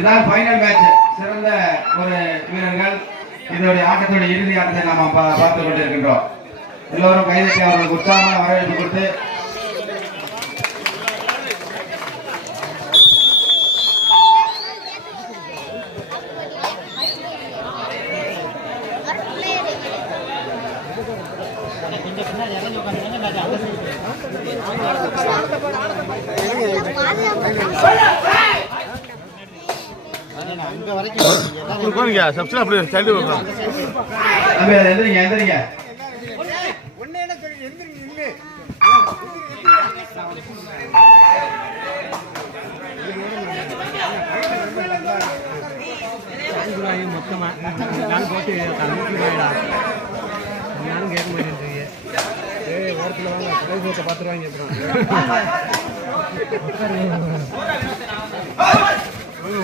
இதான் final match சிறந்த ஒரு வீரர்கள். இதோடைய ஆட்டத்தோட இறுதி ஆட்டத்தை நாம் பார்த்து கொண்டிருக்கின்றோம். எல்லோரும் கைதட்டி அவர்களுக்கு உற்சாகமான வரவேற்பு கொடுத்து உட்காருங்க சப்ஸ்கிரைப் அப்படி சைடு உட்காருங்க. தம்பி அதை எந்திரிங்க எந்திரிங்க மொத்தமா நான் போட்டு நானும் கேட்க மாட்டேன்றீங்க ஏய் ஓரத்தில் வாங்க கடைசி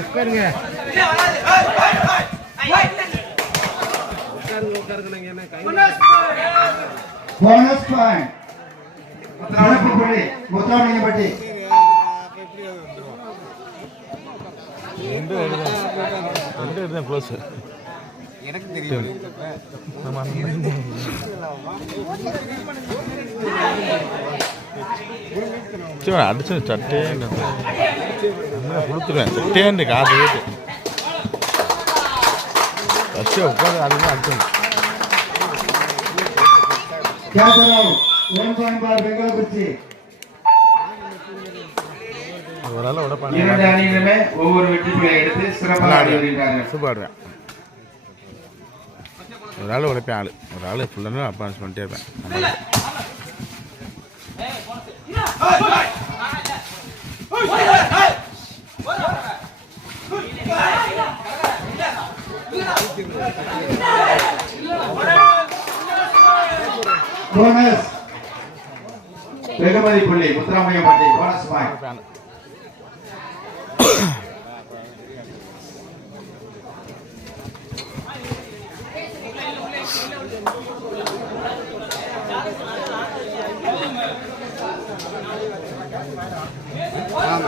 உட்காருங்க. உட்காருங்க உட்காருங்க என்ன கை போனஸ் பாயிண்ட் முத்துராமலிங்கப்பட்டி ரெண்டு ரெண்டு க்ளோஸ் எனக்கு தெரியும். சரி அடிச்சு சட்டேன்னு கொடுத்துருவேன். சட்டேன்னு காசு கேட்டு. ஃபஸ்ட்டு உட்காந்து அதுதான் அடிச்சணும் இரண்டு அணியிலுமே ஒவ்வொரு வெற்றி புள்ளியை எடுத்து சிறப்பாக ஆடி வருகிறார்கள் சூப்பர் ஆடுவேன் ஒரு ஆள் உழைப்பேன் ஆள். ஒரு ஆள் ஃபுல்லாக அட்வான்ஸ் பண்ணிட்டே இருப்பேன். போனஸ் வெகுமதி புள்ளி முத்துராமலிங்கப்பட்டி போனஸ் பாயிண்ட் உழைப்பேன் ஆளு. ஆமாம் ரெண்டு ரெண்டு கொடுத்துடணும்ண்ணே செட்டேன்னு இது நம்மளுக்கு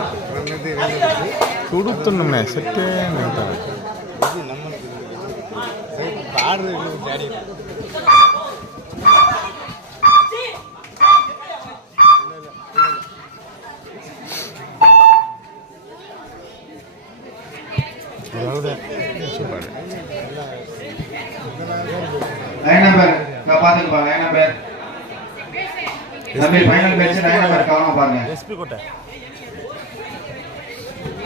சரி பாடுறது தேடி அதாவது சூப்பர் நைன் நம்பர் பாத்துக்குப்பா நைன் நம்பர் தம்பி ஃபைனல் மேட்ச் நைன் நம்பர் கவனமா பாருங்க. எஸ்பி கோட்டை போயிடுவானே டூ பாயிண்ட் குரு கேசராவ்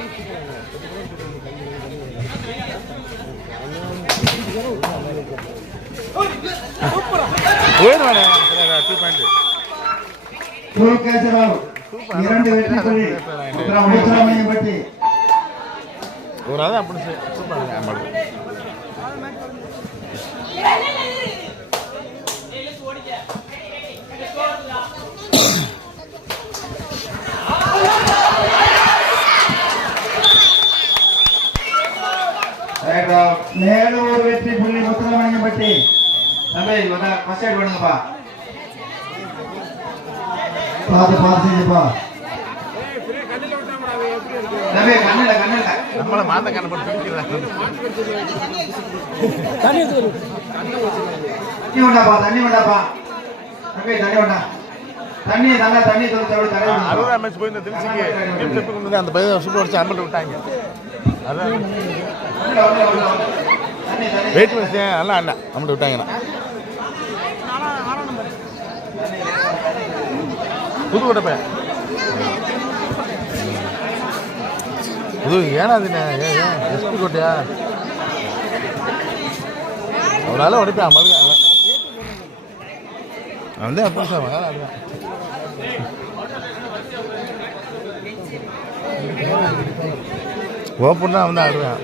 இரண்டு வெற்றி புள்ளி முத்துராமலிங்கப்பட்டி ஒரு ஆள் அப்படி சூப்பர் ஆமாம் மேலும் ஒரு வெற்றி புள்ளி முத்துராமலிங்கப்பட்டி தம்பி ஃபர்ஸ்ட் எய்ட் பண்ணுங்கப்பா பார்த்து பார்த்து நம்மளை மாந்த கண்ணை போட்டு தண்ணி உண்டாப்பா தண்ணி உண்டாப்பா தம்பி தண்ணி உண்டா தண்ணி நல்லா தண்ணி தொழில் திருச்சிக்கு டீம் கொண்டு அந்த பையன் சூப்பர் அடிச்சு அம்மட்டு விட்டாங்க. வெயிட் மேட்ச் நல்லா அண்ணா. அம்மட்டு விட்டாங்கண்ணா புதுக்கோட்டை பையன். புது ஏன்னா அது எஸ்பி கோட்டையா? ஒரு உடைப்பேன் உடைப்பான் மறுபடியும் அவன் தான் புதுசாக அவன் ஆடுவான் ஓப்பன் தான். அவன் தான் ஆடுவான்.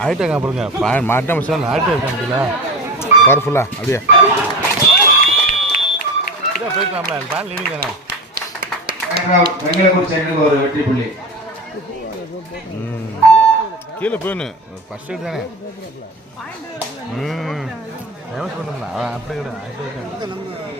ஆயிட்டாங்க அப்புறங்க பா மாட்டேன் மிஷன் ஆயிட்டே இருக்காங்கல்ல பவர்ஃபுல்லாக அப்படியே. இதான் போய்க்கலாம்ல பேன் லீடிங் தானே. வெங்கலக்குறிச்சி அணிக்கு ஒரு வெற்றி புள்ளி. ம் கீழே போயிடணும் ஃபர்ஸ்ட் எய்ட் தானே? ம். ஃபேமஸ் அவன் அப்படி கிடையாது.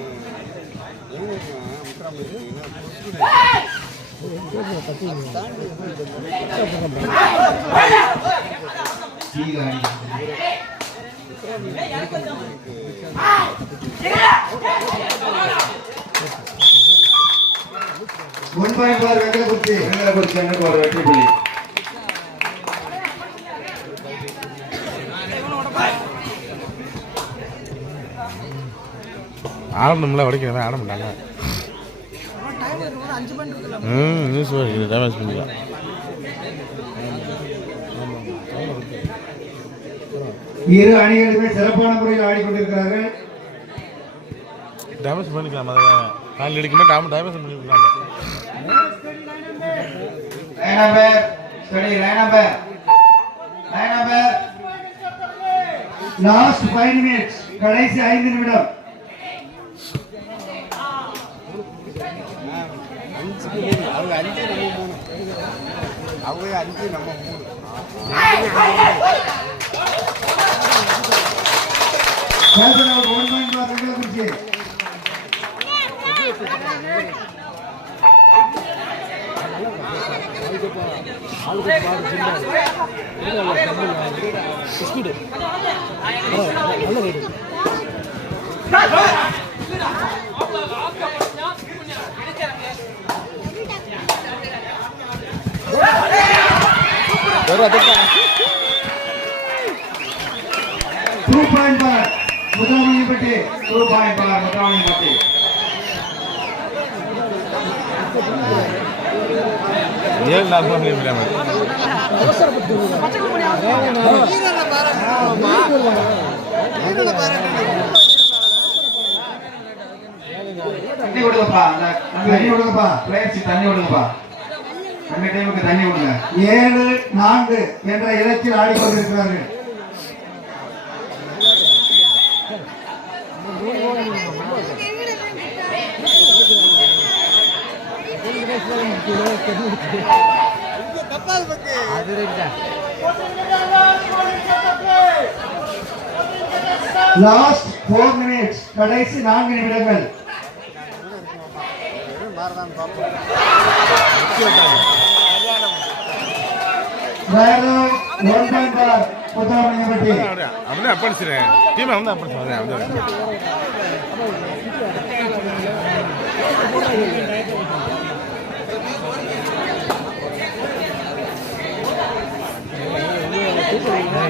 ஒரு வெற்றி புள்ளி ஆடணும்ல உடைக்கிறவன் ஆட மாட்டாங்க ம் நியூஸ் டேமேஜ் பண்ணிக்கலாம். இரு அணிகளுமே சிறப்பான முறையில் ஆடிக்கொண்டிருக்கிறார்கள். டேமேஜ் பண்ணிக்கலாம் அதை கால் அடிக்குமே டேமேஜ் பண்ணிக்கலாம். Line number study line number line number last five minutes கடைசி ஐந்து நிமிடம். அவங்க அஞ்சு நம்ம மூணு point two point for Muthalamanipatti two point for Muthamani Patti ஏழு நாலு பண்ணி முடியாம தண்ணி விடுங்கப்பா அந்த தண்ணி விடுங்கப்பா பிளேயர்ஸ் தண்ணி விடுங்கப்பா ரெண்டு டைமுக்கு தண்ணி விடுங்க ஏழு நான்கு என்ற இலக்கில் ஆடிக்கொண்டிருக்கிறார்கள். அது லாஸ்ட் ஃபோர் மினிட்ஸ் கடைசி நான்கு நிமிடங்கள். ஒன் அப்படியே வந்து அப்படி அப்படியே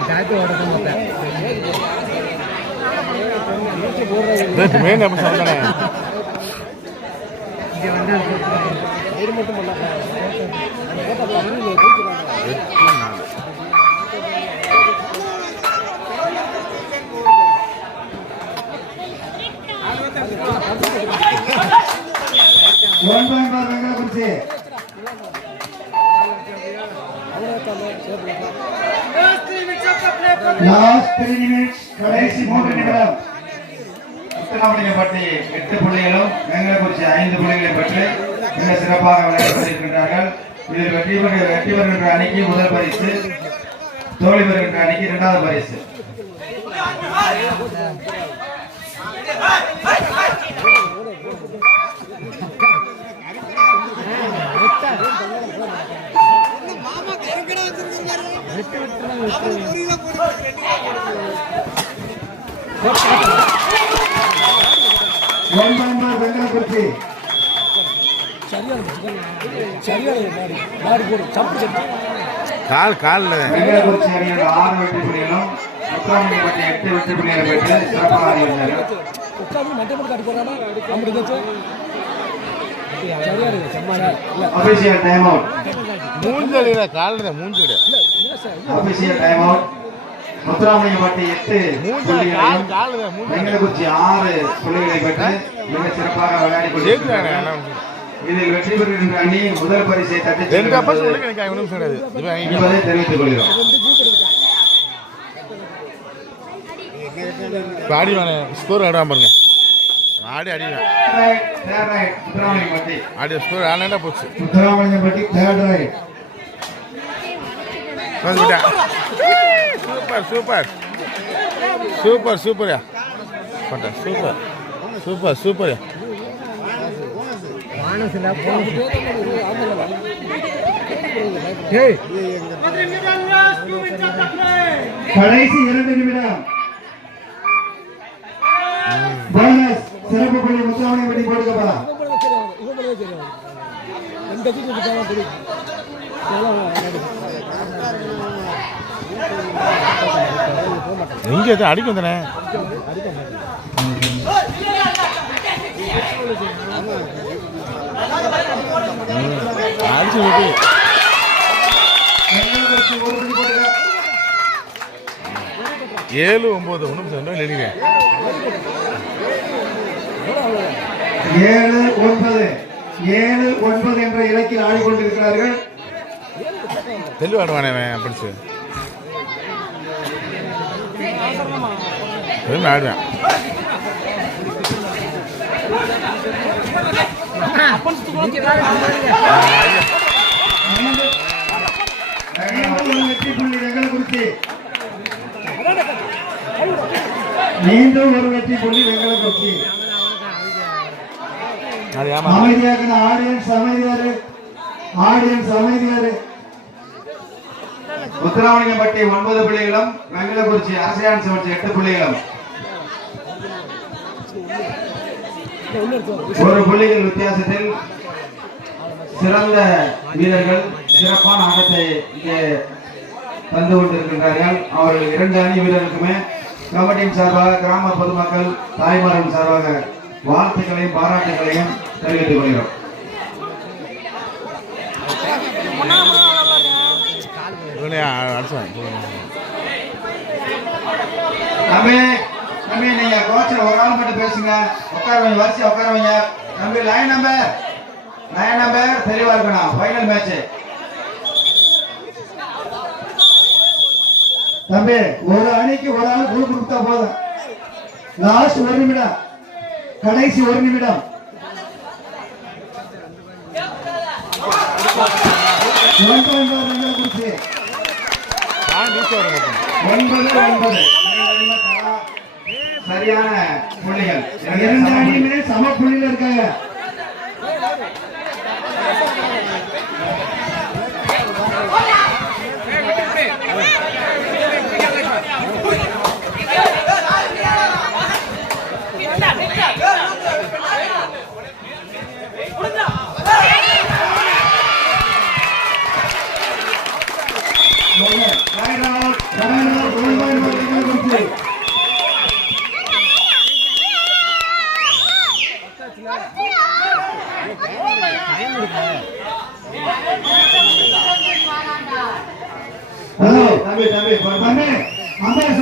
டாட்டு அப்படி வந்து மட்டும் பண்ணாங்க எட்டு நாலு one point for Vengalakurichi last three minutes கடைசி மூன்று நிமிடம் முத்துராமலிங்கப்பட்டி எட்டு புள்ளிகளும் வெங்கலக்குறிச்சி ஐந்து புள்ளிகளை பெற்று மிக சிறப்பாக விளையாடி இதில் வெற்றி பெற வெற்றி பெறுகின்ற அணிக்கு முதல் பரிசு தோல்வி பெறுகின்ற அணிக்கு இரண்டாவது பரிசு. ஒன் பாயிண்ட் பார் வெங்கலக்குறிச்சி கால் காலில். ஆறு வெற்றி புள்ளிகளும் முத்துராமலிங்கப்பட்டி எட்டு வெற்றி புள்ளிகளை பெற்று சிறப்பாக டைம் அவுட் காலில் டைம் அவுட் முத்துராமலிங்கப்பட்டி எட்டு புள்ளிகளையும் ஆறு புள்ளிகளை பெற்று மிக சிறப்பாக விளையாடி இதில் வெற்றி பெறுகின்ற அணி முதல் பரிசை தட்டி என்பதை தெரிவித்துக் கொள்கிறோம். ஆடி ஸ்கோர் ஆடாம பாருங்க. ஆடி ஆடி. ஆடி score super super. Super. Super சூப்பர்யா. வானசில் ஏய் கடைசி இரண்டு நிமிடம். போனஸ் சிறப்பு புள்ளி எங்கே இது? அடிக்கும் தானே? அடிச்சு விட்டு ஏழு ஒம்பது ஒன்றும் சொன்னால் எழுதினேன் ஏழு ஒன்பது. ஏழு ஒன்பது என்ற இலக்கில் ஆடிக்கொண்டிருக்கிறார்கள். தெளிவாடுவானே படிச்சு ஆடுவேன். மீண்டும் ஒரு வெற்றி புள்ளி வெங்கலக்குறிச்சி. மீண்டும் ஒரு வெற்றி புள்ளி வெங்கலக்குறிச்சி அது ஏமா? அமைதியாக ஆடியன்ஸ் அமைதியாரு. ஆடியன்ஸ் அமைதியாரு. முத்துராமலிங்கம் பட்டி ஒன்பது புள்ளிகளும் வெங்கலக்குறிச்சி அரசியான் சுழற்சி எட்டு புள்ளிகளும். ஒரு புள்ளிகள் வித்தியாசத்தில் சிறந்த வீரர்கள் சிறப்பான ஆட்டத்தை இங்கே தந்து கொண்டிருக்கின்றார்கள். அவர்கள் இரண்டு அணி வீரர்களுக்குமே கமிட்டியின் சார்பாக கிராம பொதுமக்கள் தாய்மார்கள் சார்பாக வாழ்த்துக்களையும் பாராட்டுகளையும் தெரிவித்துக் கொள்கிறோம். தம்பி நீங்க ஒரு ஆள் மட்டும் பேசுங்க. உட்கார வைங்க வரிசை உட்கார வைங்க லைன் நம்பர் லைன் நம்பர் தெளிவா இருக்கணும். ஃபைனல் மேட்ச் தம்பி ஒரு அணிக்கு ஒரு ஆள் குழு கொடுத்தா போதும். லாஸ்ட் ஒரு நிமிடம். கடைசி ஒரு நிமிடம். ஒன்பது ஒன்பது. சரியான புள்ளிகள். இரண்டு அணியுமே சம புள்ளியில இருக்காங்க.